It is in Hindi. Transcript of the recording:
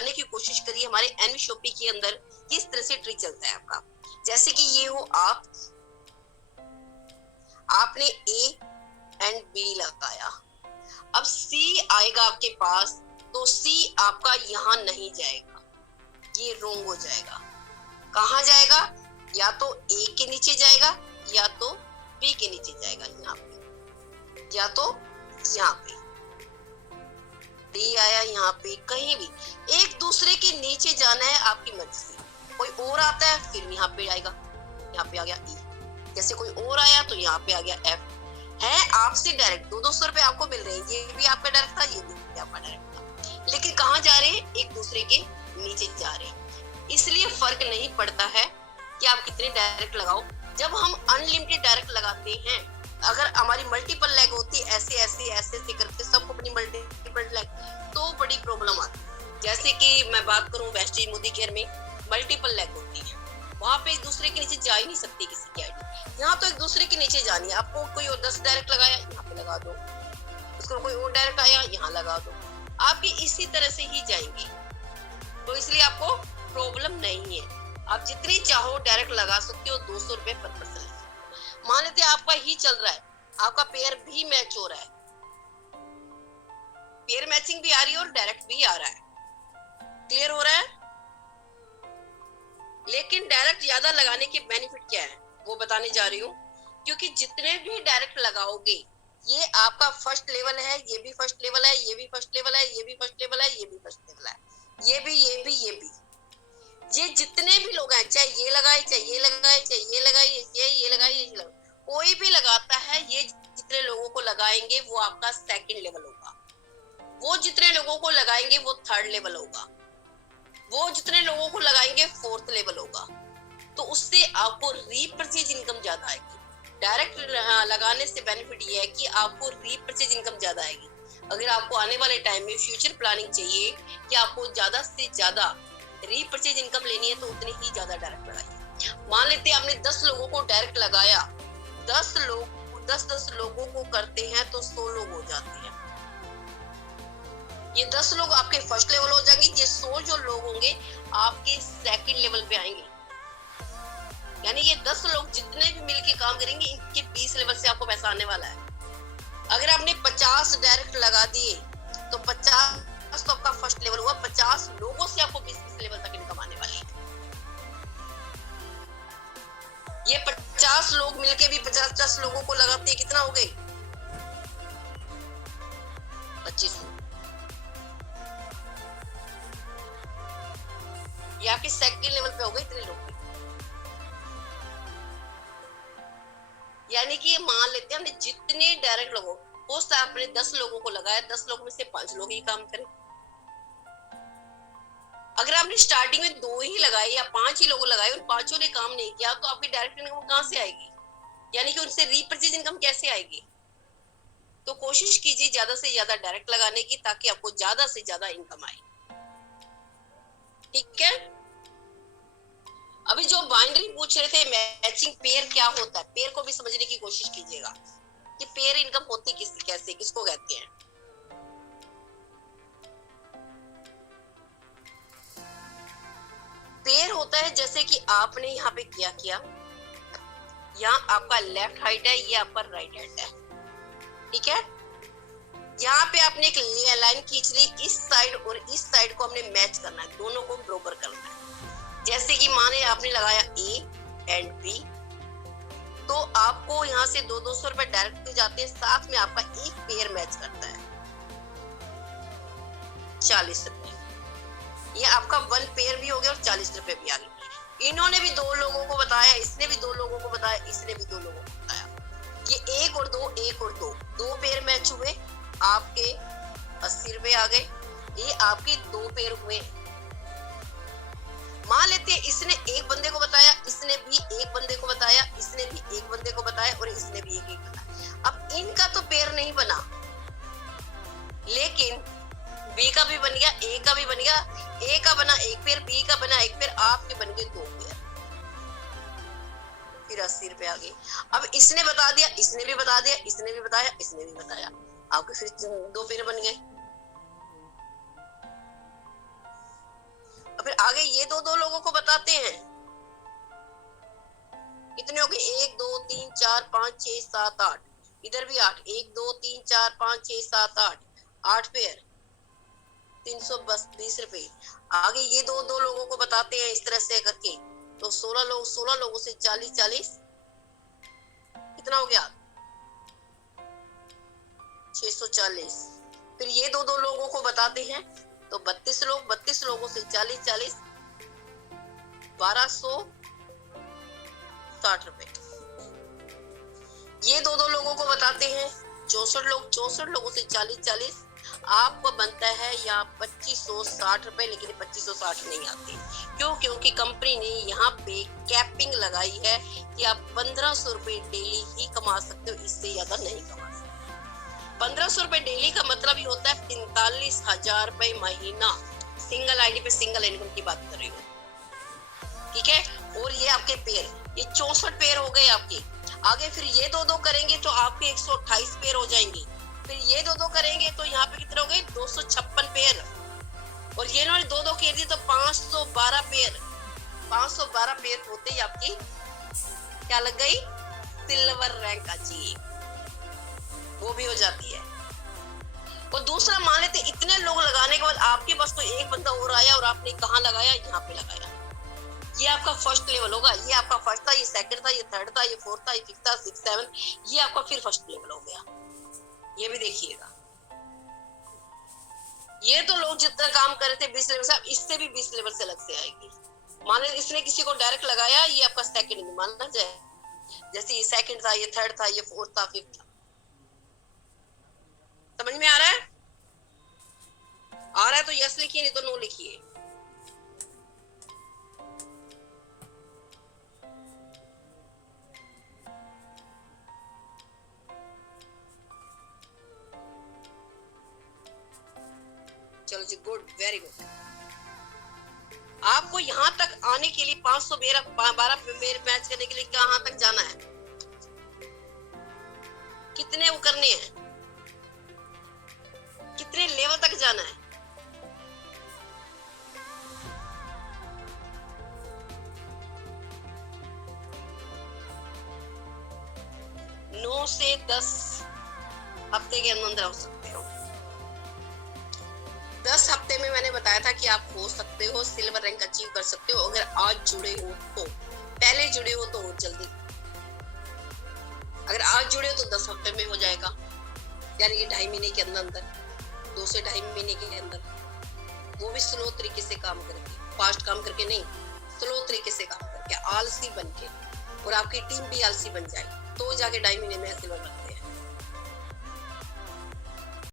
जानने की कोशिश करिए हमारे एनवीशोपी के अंदर किस तरह से ट्री चलता है आपका। जैसे कि ये हो आपने ए एंड बी लगाया, अब सी आएगा आपके पास, तो सी आपका यहाँ नहीं जाएगा, ये रोंग हो जाएगा। कहाँ जाएगा? या तो ए के नीचे जाएगा या तो बी के नीचे जाएगा, यहाँ पे या तो यहाँ पे। डी आया यहाँ पे, कहीं भी एक दूसरे के नीचे जाना है आपकी मर्जी से। कोई और आता है फिर यहाँ पे आएगा, यहाँ पे आ गया ई, जैसे कोई और आया तो यहाँ पे आ गया एफ। है आपसे डायरेक्ट 200 रुपए आपको मिल रहे हैं, ये भी आपका डायरेक्ट था, ये भी आपका डायरेक्ट था, लेकिन कहाँ जा रहे हैं? एक दूसरे के नीचे जा रहे हैं। इसलिए फर्क नहीं पड़ता है कि आप कितने डायरेक्ट लगाओ। जब हम अनलिमिटेड डायरेक्ट लगाते हैं, अगर हमारी मल्टीपल लेग होती ऐसे ऐसे ऐसे ऐसे करके सबको अपनी मल्टीपल लेग, तो बड़ी प्रॉब्लम आती है। जैसे कि मैं बात करूं वेस्टेज मोदी केयर में मल्टीपल लेग होती है, वहां पे एक दूसरे के नीचे जा ही नहीं सकती किसी की आईडी। यहाँ तो एक दूसरे के नीचे जानी है आपको। कोई और 10 डायरेक्ट लगाया, यहाँ पे लगा दो, उसको कोई और डायरेक्ट आया, यहाँ लगा दो, आपकी इसी तरह से ही जाएंगे। तो इसलिए आपको प्रॉब्लम नहीं है, आप जितनी चाहो डायरेक्ट लगा सकते हो। 200 रुपए पर पर्सन। मान लेते आपका ही चल रहा है, आपका पेयर भी मैच हो रहा है, पेयर मैचिंग भी आ रही है और डायरेक्ट भी आ रहा है, क्लियर हो रहा है। लेकिन डायरेक्ट ज्यादा लगाने के बेनिफिट क्या है वो बताने जा रही हूँ, क्योंकि जितने भी डायरेक्ट लगाओगे, ये आपका फर्स्ट लेवल है, ये भी फर्स्ट लेवल है, ये भी फर्स्ट लेवल है, ये भी फर्स्ट लेवल है, ये भी फर्स्ट लेवल है, ये भी ये भी ये भी, ये जितने भी लोग हैं, चाहे ये लगाए चाहे ये लगाए चाहे ये लगाए ये लगाए ये लगाए, कोई भी लगाता है, ये जितने लोगों को लगाएंगे वो आपका सेकंड लेवल होगा, वो जितने लोगों को लगाएंगे वो थर्ड लेवल होगा, वो जितने लोगों को लगाएंगे फोर्थ लेवल होगा। तो उससे आपको रीपरचेज इनकम ज्यादा आएगी। डायरेक्ट लगाने से बेनिफिट ये है कि आपको रीपरचेज इनकम ज्यादा आएगी। अगर आपको आने वाले टाइम में फ्यूचर प्लानिंग चाहिए कि आपको ज्यादा से ज्यादा रीपरचेज इनकम लेनी है, तो उतनी ही ज्यादा डायरेक्ट लगाइए। मान लेते हैं आपने 10 लोगों को डायरेक्ट लगाया, 10 लोगों को करते हैं तो 100 लोग हो जाते हैं। ये 10 लोग आपके फर्स्ट लेवल हो जाएंगे, ये 100 जो लोग होंगे आपके सेकंड लेवल पे आएंगे। यानी ये 10 लोग जितने भी मिलके काम करेंगे, इनके 20 लेवल से आपको पैसा आने वाला है। अगर आपने 50 डायरेक्ट लगा दिए तो 50 तो आपका फर्स्ट लेवल हुआ, 50 लोगों से आपको 20 लेवल तक इनकम आने वाली है। ये 50 लोग मिलके भी 50 लोगों को लगाते हैं, कितना हो गए? 25। ये आपके सेकंड लेवल पे हो गए इतने लोग। यानी कि मान लेते हैं हमने जितने डायरेक्ट लोगों को, आपने 10 लोगों को लगाया, 10 लोगों में से 5 लोग ही काम करें। अगर आपने स्टार्टिंग में 2 ही लगाए या 5 ही लोगों लगाए, उन 5 ने काम नहीं किया, तो आपकी डायरेक्ट इनकम कहां से आएगी? यानी कि उनसे रीपरचेज इनकम कैसे आएगी? तो कोशिश कीजिए ज्यादा से ज्यादा डायरेक्ट लगाने की, ताकि आपको ज्यादा से ज्यादा इनकम आए। ठीक है। अभी जो बाइनरी पूछ रहे थे मैचिंग पेयर क्या होता है, पेयर को भी समझने की कोशिश कीजिएगा कि पेयर इनकम होती कैसे, किसको कहते हैं। पेयर होता है जैसे कि आपने यहाँ पे क्या किया, यहाँ आपका लेफ्ट हाइट है, ये आपका राइट हैंड है, ठीक है। यहाँ पे आपने एक लाइन खींच ली, इस साइड और इस साइड को हमने मैच करना है, दोनों को बराबर करना है। जैसे कि माने आपने लगाया ए एंड बी, तो आपको यहाँ से 200 रुपए डायरेक्ट जाते हैं, साथ में आपका एक पेयर मैच करता है 40 रुपए। ये आपका 1 पेयर भी हो गया और 40 रुपए भी आ गए। इन्होंने भी 2 लोगों को बताया, इसने भी 2 लोगों को बताया, इसने भी 2 लोगों को बताया। ये 1 और 2, 1 और 2 पेयर मैच हुए, आपके 80 रुपए आ गए। ये आपके 2 पेयर हुए। मान लेते हैं इसने एक बंदे को बताया, इसने भी एक बंदे को बताया, इसने भी एक बंदे को बताया और इसने भी एक बताया। अब इनका तो पेयर नहीं बना, लेकिन बी का भी बन गया, ए का भी बन गया। ए का बना एक पेयर, बी का बना एक पेयर, आपके बन गए 2 पेयर, फिर 80 रुपए आ गए। अब इसने बता दिया, इसने भी बता दिया, इसने भी बताया, इसने भी बताया, आपके फिर 2 पेयर बन गए। ये दो लोगों को बताते हैं, कितने हो गए? 1 2 3 4 5 6 7 8, इधर भी 8, 1 2 3 4 5 6 7 8, 8 पेयर 320 रुपए। आगे ये दो लोगों को बताते हैं इस तरह से करके, तो 16 लोगों से 40 कितना हो गया? 640। फिर ये दो लोगों को बताते हैं, तो 32 लोगों से 40 1260 रुपए। ये दो लोगों को बताते हैं 64 लोगों से 40 आपको बनता है यहाँ 2560 रुपए, लेकिन 2560 नहीं आते। क्यों? क्योंकि कंपनी ने यहाँ पे कैपिंग लगाई है कि आप 1500 रुपए डेली ही कमा सकते हो, इससे ज्यादा नहीं कमा सकते। 1500 रुपए डेली का मतलब ही होता है 45,000 रुपए महीना। सिंगल आईडी पे सिंगल इनकम की बात कर रही हूँ, ठीक है। और ये आपके पेयर, ये 64 पेयर हो गए आपके। आगे फिर ये दो करेंगे तो आपके 128 पेयर हो जाएंगे। फिर ये दो करेंगे तो यहाँ पे कितने हो गए? 256 पेयर। और ये इन्होंने दो कर दिए तो 512 पेयर। 512 पेयर होते ही आपकी क्या लग गई? सिल्वर रैंक अचीव, वो भी हो जाती है। और दूसरा मान लेते इतने लोग लगाने के बाद आपके पास कोई एक बंदा और आया और आपने कहाँ लगाया? यहाँ पे लगाया। ये आपका फर्स्ट लेवल होगा। ये आपका फर्स्ट था, ये सेकंड था, ये थर्ड था, ये फोर्थ था, ये फिफ्थ था, सिक्स, सेवन, ये आपका फिर फर्स्ट लेवल हो गया। ये भी देखिएगा। ये तो लोग जितना काम कर रहे थे 20 लेवल से, अब इससे भी 20 लेवल से अलग से आएगी। मान लीजिए इसने किसी को डायरेक्ट लगाया, ये आपका सेकंड मानना जाए, जैसे ये सेकंड था, ये थर्ड था, ये फोर्थ था, फिफ्थ था। समझ में आ रहा है? आ रहा है तो यस लिखिए, नहीं तो नो लिखिए। चलो जी, गुड, वेरी गुड। आपको यहाँ तक आने के लिए 512 मैच करने के लिए कहाँ तक जाना है? कितने वो करने हैं? कितने लेवल तक जाना है? नौ से 10 हफ्ते के अंदर हो सकते हो। 10 हफ्ते में मैंने बताया था कि आप हो सकते हो, सिल्वर रैंक अचीव कर सकते हो। अगर आज जुड़े हो तो, पहले जुड़े हो तो जल्दी। अगर आज जुड़े हो तो 10 हफ्ते में हो जाएगा, यानी कि 2.5 महीने के अंदर, 2 से 2.5 महीने के अंदर। वो भी स्लो तरीके से काम करके, फास्ट काम करके नहीं, स्लो तरीके से काम करके, आलसी बन के, और आपकी टीम भी आलसी बन जाए तो जाके 2.5 महीने में सिल्वर बनते हैं।